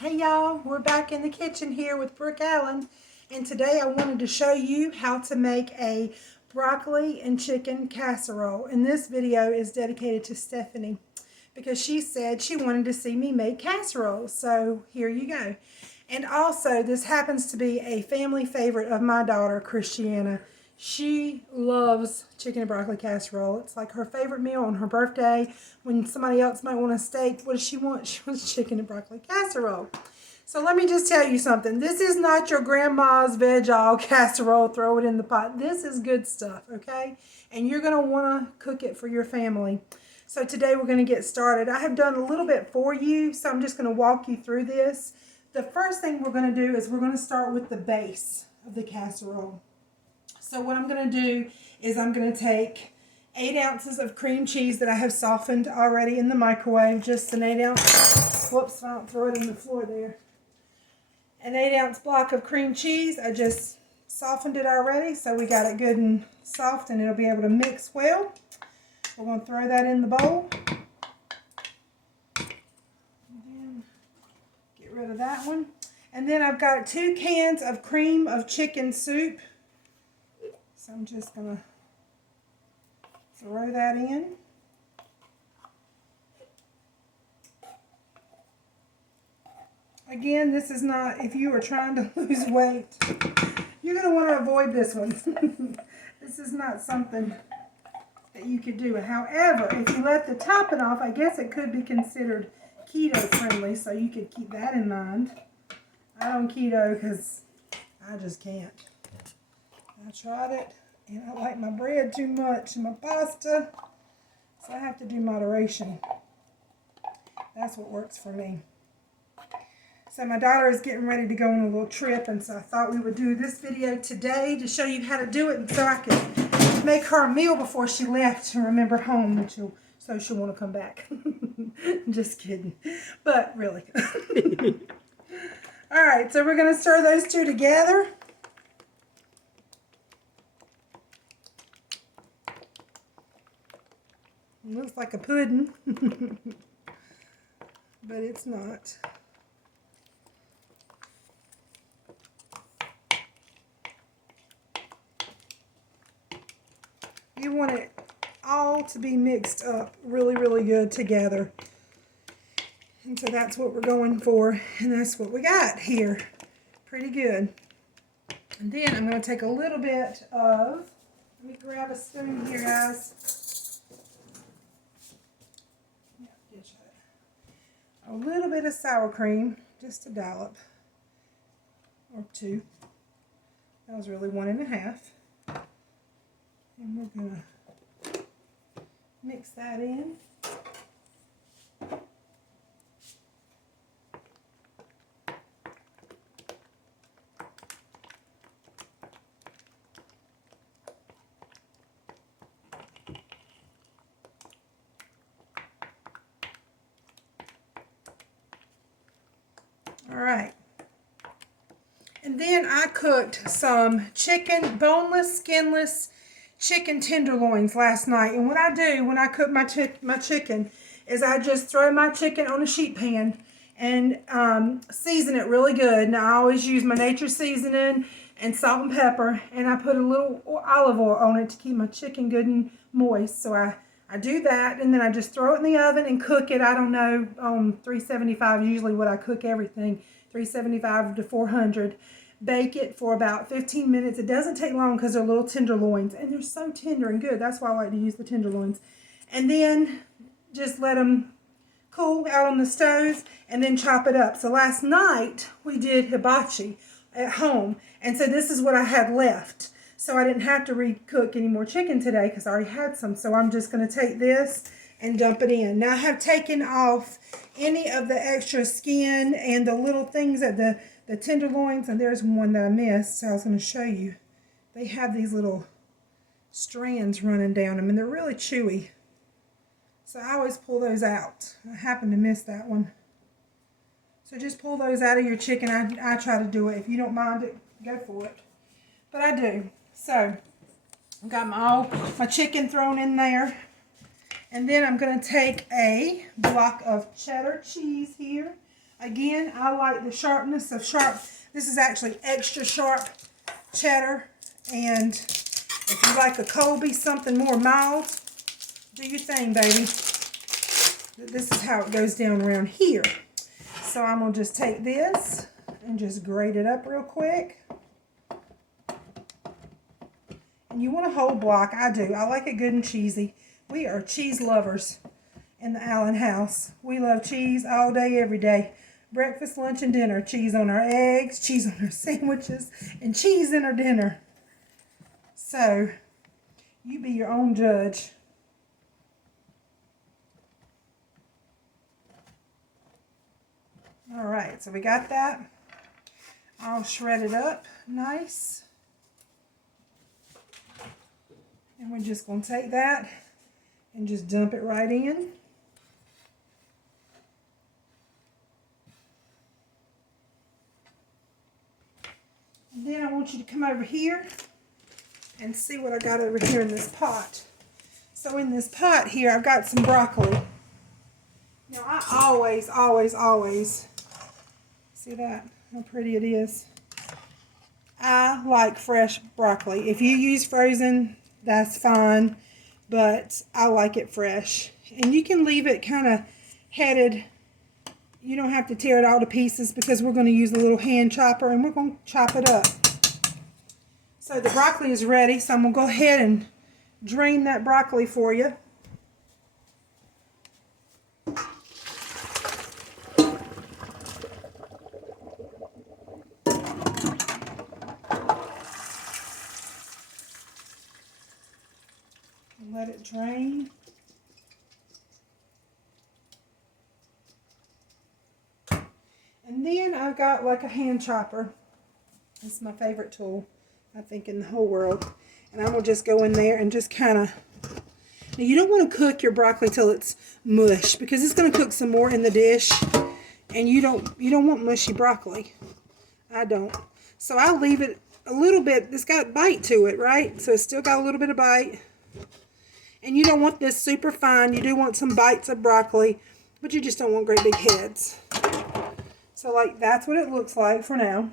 Hey y'all, we're back in the kitchen here with Brooke Allen, and today I wanted to show you how to make a broccoli and chicken casserole. And this video is dedicated to Stephanie because she said she wanted to see me make casseroles. So here you go. And also, this happens to be a family favorite of my daughter, Christiana. She loves chicken and broccoli casserole. It's like her favorite meal on her birthday. When somebody else might want a steak, what does she want? She wants chicken and broccoli casserole. So let me just tell you something. This is not your grandma's veg-all casserole, throw it in the pot. This is good stuff, okay? And you're going to want to cook it for your family. So today we're going to get started. I have done a little bit for you, so I'm just going to walk you through this. The first thing we're going to do is we're going to start with the base of the casserole. So what I'm going to do is I'm going to take 8 ounces of cream cheese that I have softened already in the microwave. Just an 8 ounce, whoops, I don't throw it on the floor there. An 8 ounce block of cream cheese. I just softened it already, so we got it good and soft and it'll be able to mix well. We're going to throw that in the bowl. And then get rid of that one. And then I've got 2 cans of cream of chicken soup. So I'm just going to throw that in. Again, this is not, if you are trying to lose weight, you're going to want to avoid this one. This is not something that you could do. However, if you let the topping off, I guess it could be considered keto friendly, so you could keep that in mind. I don't keto because I just can't. I tried it, and I like my bread too much and my pasta, so I have to do moderation. That's what works for me. So my daughter is getting ready to go on a little trip, and so I thought we would do this video today to show you how to do it, and so I could make her a meal before she left to remember home, and so she'll want to come back. Just kidding, but really. All right, so we're going to stir those two together. It looks like a pudding, but it's not. You want it all to be mixed up really, really good together. And so that's what we're going for, and that's what we got here. Pretty good. And then I'm going to take a little bit of, let me grab a spoon here, guys. A little bit of sour cream, just a dollop or 2. That was really 1.5. And we're going to mix that in. All right. And then I cooked some chicken, boneless, skinless chicken tenderloins last night. And what I do when I cook my chicken is I just throw my chicken on a sheet pan and season it really good. Now I always use my nature seasoning and salt and pepper, and I put a little olive oil on it to keep my chicken good and moist. So I do that, and then I just throw it in the oven and cook it, I don't know, on 375 usually what I cook everything, 375 to 400. Bake it for about 15 minutes. It doesn't take long because they're little tenderloins, and they're so tender and good. That's why I like to use the tenderloins. And then just let them cool out on the stove and then chop it up. So last night we did hibachi at home, and so this is what I had left. So I didn't have to recook any more chicken today because I already had some. So I'm just going to take this and dump it in. Now I have taken off any of the extra skin and the little things at the tenderloins, and there's one that I missed, so I was going to show you. They have these little strands running down them, and they're really chewy. So I always pull those out. I happened to miss that one. So just pull those out of your chicken. I try to do it. If you don't mind it, go for it. But I do. So I've got my chicken thrown in there. And then I'm going to take a block of cheddar cheese here. Again, I like the sharpness of sharp. This is actually extra sharp cheddar. And if you like a Colby, something more mild, do your thing, baby. This is how it goes down around here. So I'm going to just take this and just grate it up real quick. And you want a whole block. I do. I like it good and cheesy. We are cheese lovers in the Allen house. We love cheese all day, every day. Breakfast, lunch, and dinner. Cheese on our eggs, cheese on our sandwiches, and cheese in our dinner. So, you be your own judge. All right, so we got that all shredded up nice. And we're just going to take that and just dump it right in. And then I want you to come over here and see what I got over here in this pot. So in this pot here, I've got some broccoli. Now I always, see that? How pretty it is. I like fresh broccoli. If you use frozen, that's fine, but I like it fresh. And you can leave it kind of headed. You don't have to tear it all to pieces because we're going to use a little hand chopper and we're going to chop it up. So the broccoli is ready, so I'm going to go ahead and drain that broccoli for you. Let it drain. And then I've got like a hand chopper. It's my favorite tool, I think, in the whole world. And I'm going to just go in there and just kind of... Now, you don't want to cook your broccoli till it's mush because it's going to cook some more in the dish. And you don't want mushy broccoli. I don't. So I'll leave it a little bit. It's got bite to it, right? So it's still got a little bit of bite. And you don't want this super fine. You do want some bites of broccoli, but you just don't want great big heads. So like that's what it looks like for now.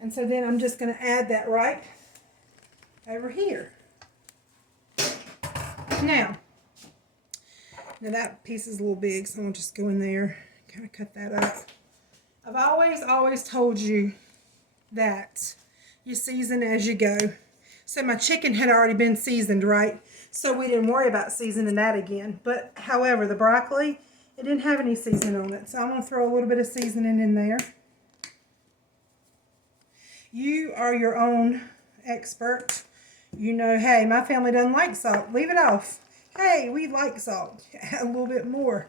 And so then I'm just going to add that right over here. Now that piece is a little big, so I'll just go in there and kind of cut that up. I've always told you that you season as you go. So my chicken had already been seasoned, right? So we didn't worry about seasoning that again. But however, the broccoli, it didn't have any seasoning on it. So I'm going to throw a little bit of seasoning in there. You are your own expert. You know, hey, my family doesn't like salt. Leave it off. Hey, we like salt. Add a little bit more.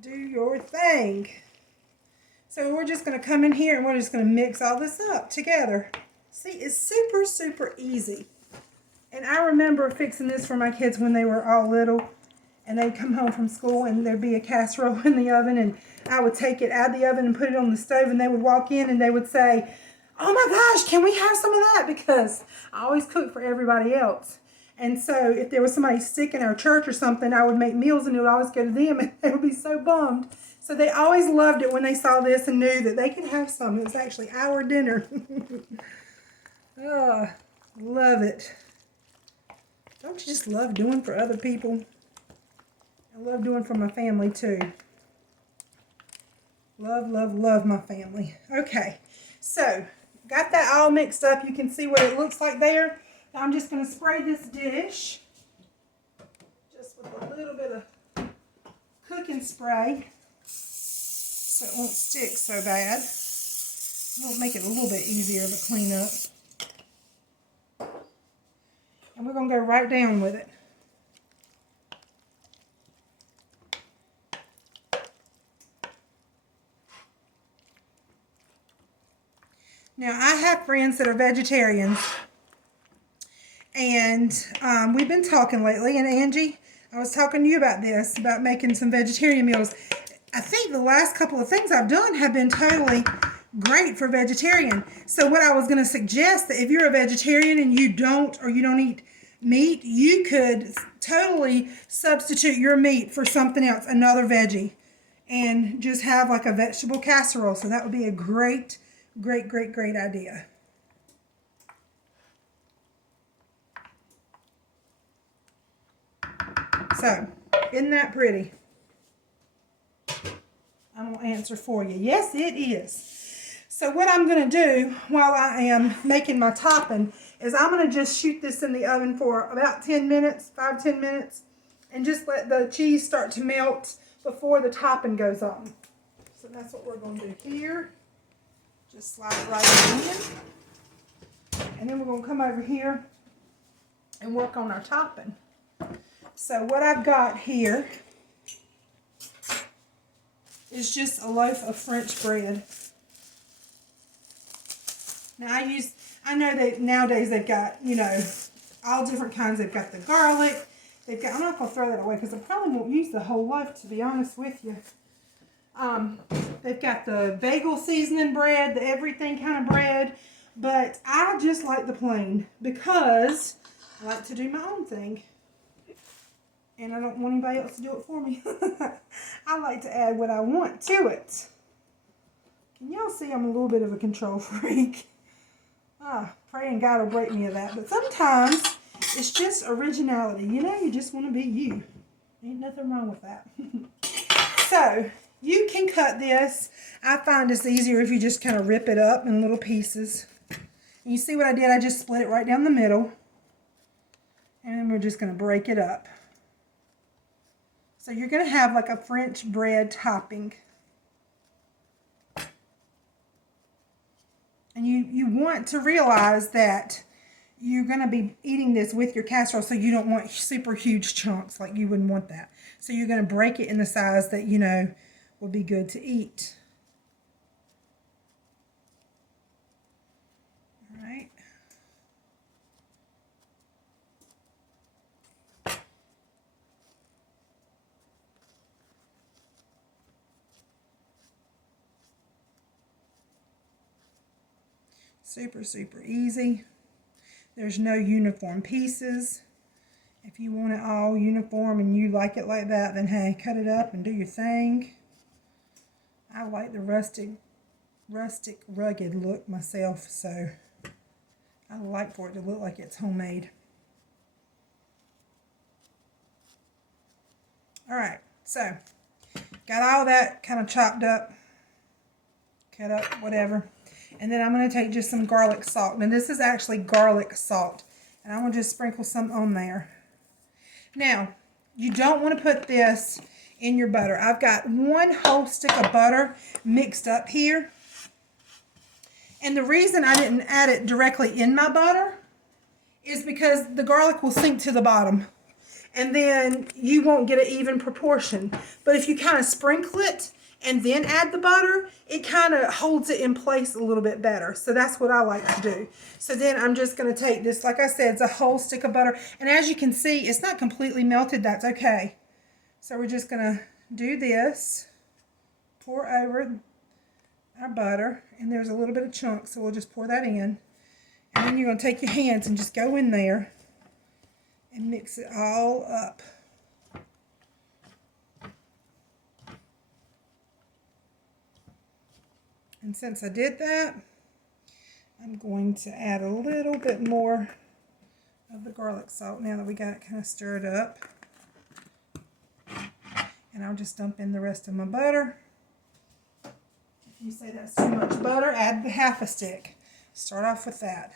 Do your thing. So we're just going to come in here and we're just going to mix all this up together. See, it's super, super easy. And I remember fixing this for my kids when they were all little. And they'd come home from school and there'd be a casserole in the oven. And I would take it out of the oven and put it on the stove. And they would walk in and they would say, oh my gosh, can we have some of that? Because I always cook for everybody else. And so if there was somebody sick in our church or something, I would make meals and it would always go to them. And they would be so bummed. So they always loved it when they saw this and knew that they could have some. It was actually our dinner. Oh, love it. Don't you just love doing for other people? I love doing for my family too. Love, love, love my family. Okay, so got that all mixed up. You can see what it looks like there. Now I'm just going to spray this dish just with a little bit of cooking spray so it won't stick so bad. It'll make it a little bit easier to clean up. And we're going to go right down with it. Now, I have friends that are vegetarians. And we've been talking lately. And Angie, I was talking to you about this, about making some vegetarian meals. I think the last couple of things I've done have been totally great for vegetarian. So what I was going to suggest, that if you're a vegetarian and you don't eat meat, you could totally substitute your meat for something else, another veggie. and just have like a vegetable casserole. So that would be a great, great, great, great idea. So, isn't that pretty? I'm going to answer for you. Yes, it is. So what I'm going to do while I am making my topping is I'm going to just shoot this in the oven for about 10 minutes, 5-10 minutes, and just let the cheese start to melt before the topping goes on. So that's what we're going to do here. Just slide it right in. And then we're going to come over here and work on our topping. So what I've got here is just a loaf of French bread. Now I know that nowadays they've got, you know, all different kinds. They've got the garlic. They've got, I'm not going to throw that away because I probably won't use the whole loaf, to be honest with you. They've got the bagel seasoning bread, the everything kind of bread. But I just like the plain because I like to do my own thing. And I don't want anybody else to do it for me. I like to add what I want to it. Can y'all see I'm a little bit of a control freak? Praying God will break me of that. But sometimes it's just originality. You know, you just want to be you. Ain't nothing wrong with that. So, you can cut this. I find it's easier if you just kind of rip it up in little pieces. And you see what I did? I just split it right down the middle. And then we're just going to break it up. So you're going to have like a French bread topping. And you want to realize that you're going to be eating this with your casserole, so you don't want super huge chunks. Like, you wouldn't want that. So you're going to break it in the size that, you know, will be good to eat. All right. Super, super easy. There's no uniform pieces. If you want it all uniform and you like it like that, then hey, cut it up and do your thing. I like the rustic, rugged look myself, so I like for it to look like it's homemade. Alright, so got all that kind of chopped up, cut up, whatever. And then I'm going to take just some garlic salt. Now this is actually garlic salt. And I'm going to just sprinkle some on there. Now, you don't want to put this in your butter. I've got 1 whole stick of butter mixed up here. And the reason I didn't add it directly in my butter is because the garlic will sink to the bottom. And then you won't get an even proportion. But if you kind of sprinkle it and then add the butter, it kind of holds it in place a little bit better. So that's what I like to do. So then I'm just going to take this, like I said, it's a whole stick of butter. And as you can see, it's not completely melted. That's okay. So we're just going to do this, pour over our butter, and there's a little bit of chunk, so we'll just pour that in. And then you're going to take your hands and just go in there and mix it all up. And since I did that, I'm going to add a little bit more of the garlic salt now that we got it kind of stirred up. And I'll just dump in the rest of my butter. If you say that's too much butter, add the half a stick. Start off with that.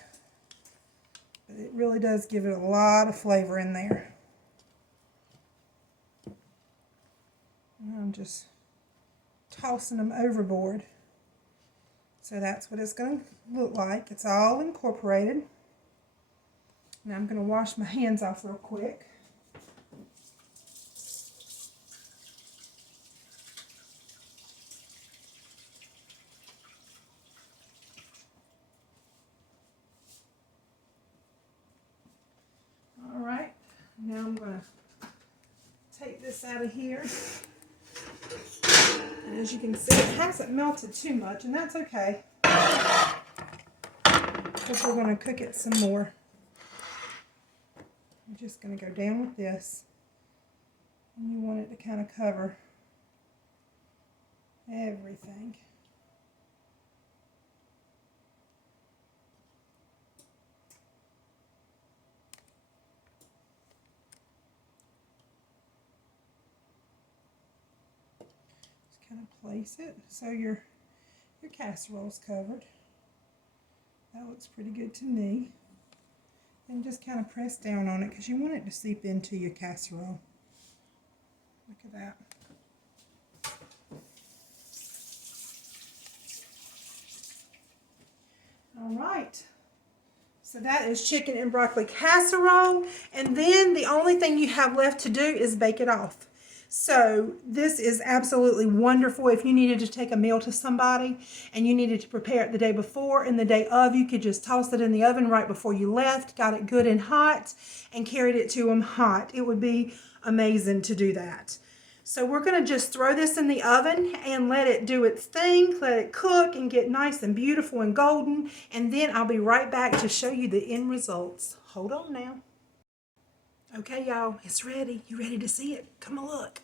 But it really does give it a lot of flavor in there. And I'm just tossing them overboard. So that's what it's going to look like. It's all incorporated. Now I'm going to wash my hands off real quick. All right. Now I'm going to take this out of here. And as you can see, it hasn't melted too much, and that's okay, because we're going to cook it some more. I'm just going to go down with this, and you want it to kind of cover everything. Just kind of place it so your casserole's covered. That looks pretty good to me. And just kind of press down on it because you want it to seep into your casserole. Look at that. All right. So that is chicken and broccoli casserole. And then the only thing you have left to do is bake it off. So this is absolutely wonderful. If you needed to take a meal to somebody and you needed to prepare it the day before and the day of, you could just toss it in the oven right before you left, got it good and hot, and carried it to them hot. It would be amazing to do that. So we're going to just throw this in the oven and let it do its thing, let it cook and get nice and beautiful and golden, and then I'll be right back to show you the end results. Hold on now. Okay, y'all, it's ready. You ready to see it? Come on, look.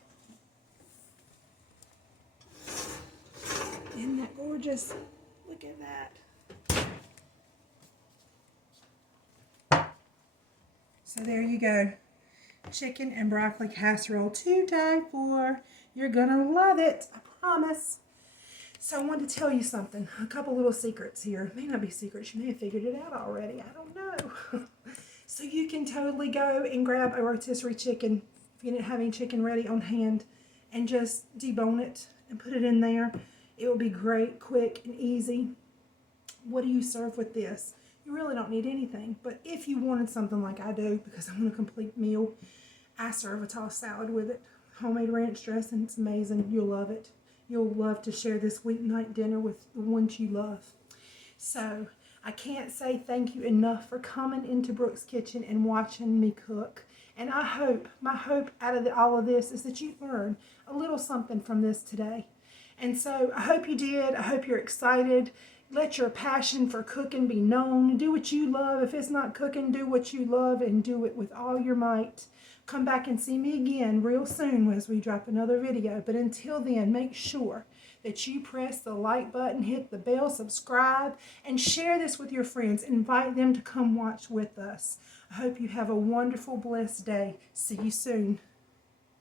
Isn't that gorgeous? Look at that. So there you go. Chicken and broccoli casserole to die for. You're gonna love it, I promise. So I wanted to tell you something, a couple little secrets here. It may not be secrets, you may have figured it out already, I don't know. So you can totally go and grab a rotisserie chicken if you didn't have any chicken ready on hand and just debone it and put it in there. It will be great, quick, and easy. What do you serve with this? You really don't need anything, but if you wanted something like I do, because I want a complete meal, I serve a tossed salad with it. Homemade ranch dressing, it's amazing. You'll love it. You'll love to share this weeknight dinner with the ones you love. So I can't say thank you enough for coming into Brooke's Kitchen and watching me cook. And I hope, my hope out of all of this is that you learn a little something from this today. And so I hope you did. I hope you're excited. Let your passion for cooking be known. Do what you love. If it's not cooking, do what you love and do it with all your might. Come back and see me again real soon as we drop another video. But until then, make sure that you press the like button, hit the bell, subscribe, and share this with your friends. Invite them to come watch with us. I hope you have a wonderful, blessed day. See you soon.